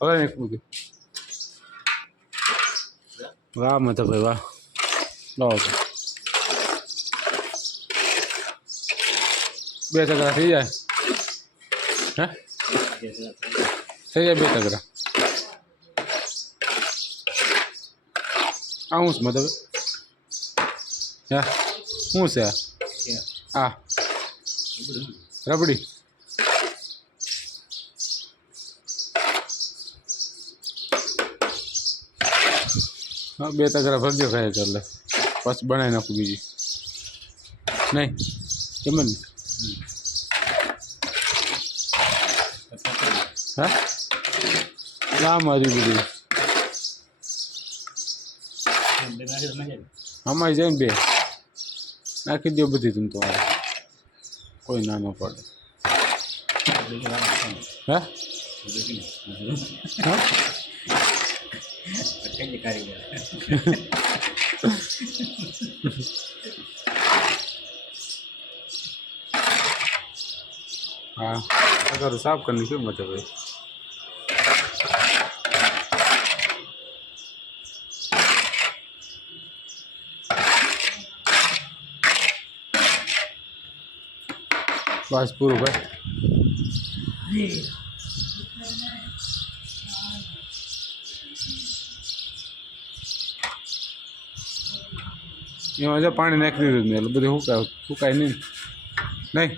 હવે નહીં મૂકી વાહ મતો ભાઈ વાહ લાવો. બે તકરા થઈ જાય. હે? થઈ જાય બે તકરા આવું હું છે મતલબ હે? શું છે? આ. રબડી. હા, બે તગડા ભરજો ખાય એટલે. પછી બનાવી નાખું બીજી. નહીં કેમ ને હા? ના મારી બધી આમાં જાય ને બે. નાખી દો બધી તમ તો કોઈ ના ન પડે. હે? હા? हाँ अगर साफ़ करने की मतलब है बस पूरा भाई। એમાં જો પાણી નાખી દીધું એટલે બધું સુકાય સુકાય નહીં. નહીં?